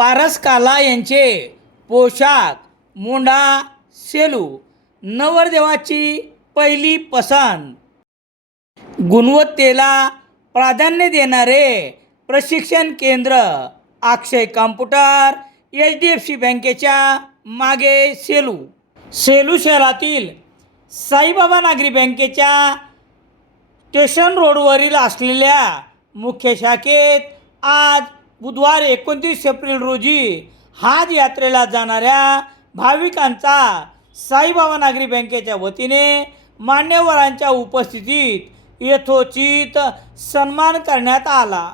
पारस काला यांचे पोशाख मोंढा सेलू नवरदेवाची पहिली पसंत. गुणवत्तेला प्राधान्य देणारे प्रशिक्षण केंद्र अक्षय कॉम्प्युटर HDFC बँकेच्या मागे सेलू. सेलू शहरातील साईबाबा नागरी बँकेच्या स्टेशन रोडवरील असलेल्या मुख्य शाखेत आज बुधवार 29 एप्रिल रोजी हज यात्रेला जाणाऱ्या भाविकांचा साईबाबा नागरी बँकेच्या वतीने मान्यवरांच्या उपस्थितीत यथोचित सन्मान करण्यात आला.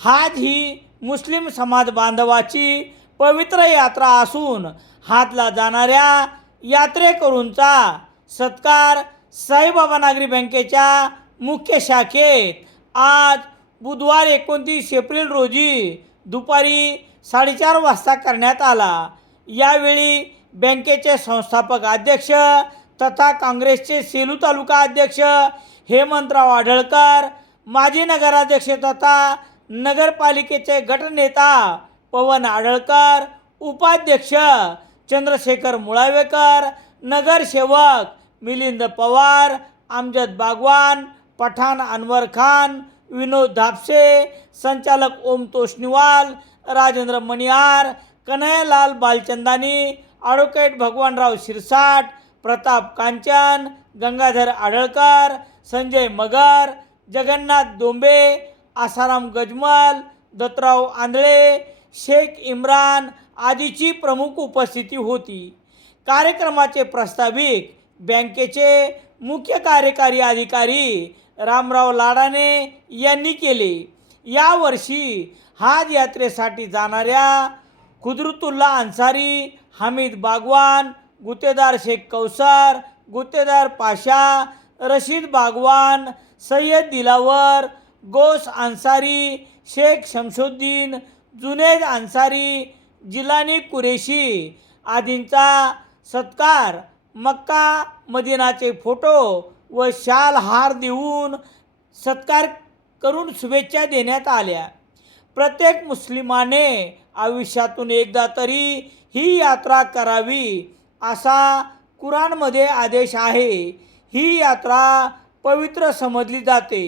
हज ही मुस्लिम समाज बांधवाची पवित्र यात्रा असून हजला जाणाऱ्या यात्रेकरूंचा सत्कार साईबाबा नागरी बँकेच्या मुख्य शाखेत आज बुधवार 29 एप्रिल रोजी दुपारी 4:30 वाजता करण्यात आला. यावेळी बँकेचे संस्थापक अध्यक्ष तथा काँग्रेसचे सेलू तालुका अध्यक्ष हेमंतराव आढळकर, माजी नगराध्यक्ष तथा नगरपालिकेचे गटनेता पवन आढळकर, उपाध्यक्ष चंद्रशेखर मुळावेकर, नगरसेवक मिलिंद पवार, अमजद बागवान, पठाण अनवर खान, विनोद धापसे, संचालक ओम तोष्णीवाल, राजेंद्र मणियार, कन्हैयालाल बालचंदानी, ॲडव्होकेट भगवानराव शिरसाट, प्रताप कांचन, गंगाधर आढळकर, संजय मगर, जगन्नाथ दोंबे, आसाराम गजमल, दत्तराव आंधळे, शेख इम्रान आदीची प्रमुख उपस्थिती होती. कार्यक्रमाचे प्रास्ताविक बँकेचे मुख्य कार्यकारी अधिकारी रामराव लाडाने यांनी केले. यावर्षी हज यात्रेसाठी जाणाऱ्या खुद्रतुल्ला अन्सारी, हमीद बागवान, गुत्तेदार शेख कौसर, गुत्तेदार पाशा, रशीद बागवान, सय्यद दिलावर, गौस अन्सारी, शेख शमशुद्दीन, जुनेद अन्सारी, जिलानी कुरेशी आदींचा सत्कार मक्का मदिनाचे फोटो व शाल हार देऊन सत्कार करून शुभेच्छा देण्यात आल्या. प्रत्येक मुस्लिमाने आयुष्यातून एकदा तरी ही यात्रा करावी असा कुराणमध्ये आदेश आहे. ही यात्रा पवित्र समजली जाते.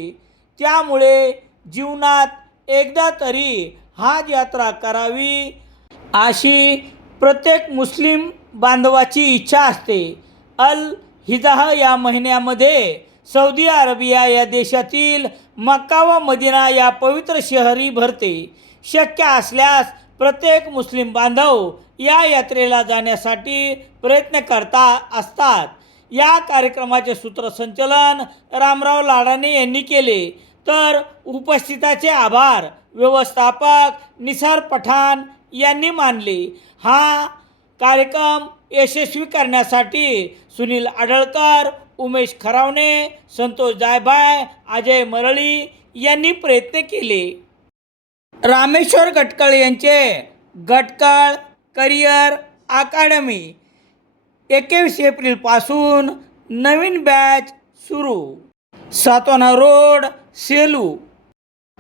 त्यामुळे जीवनात एकदा तरी हज यात्रा करावी अशी प्रत्येक मुस्लिम बांधवाची इच्छा असते. अल हिजाह या महिन्यामध्ये सौदी अरेबिया या देशातील मक्का व मदिना या पवित्र शहरी भरते. शक्य असल्यास प्रत्येक मुस्लिम बांधव या यात्रेला जाण्यासाठी प्रयत्न करता असतात. या कार्यक्रमाचे सूत्रसंचालन रामराव लाडाने यांनी केले, तर उपस्थितांचे आभार व्यवस्थापक निसार पठाण यांनी मानले. हा कार्यक्रम यशस्वी करण्यासाठी सुनील आढळकर, उमेश खरावणे, संतोष जायभाय, अजय मरळी यांनी प्रयत्न केले. रामेश्वर गटकळ यांचे गटकळ करिअर अकादमी 21 एप्रिलपासून नवीन बॅच सुरू. सातोना रोड सेलू.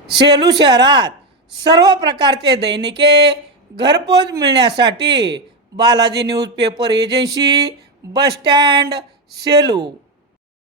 सेलू शहरात सर्व प्रकारचे दैनिके घरपोच मिळण्यासाठी Balaji newspaper agency, bus stand, Selu.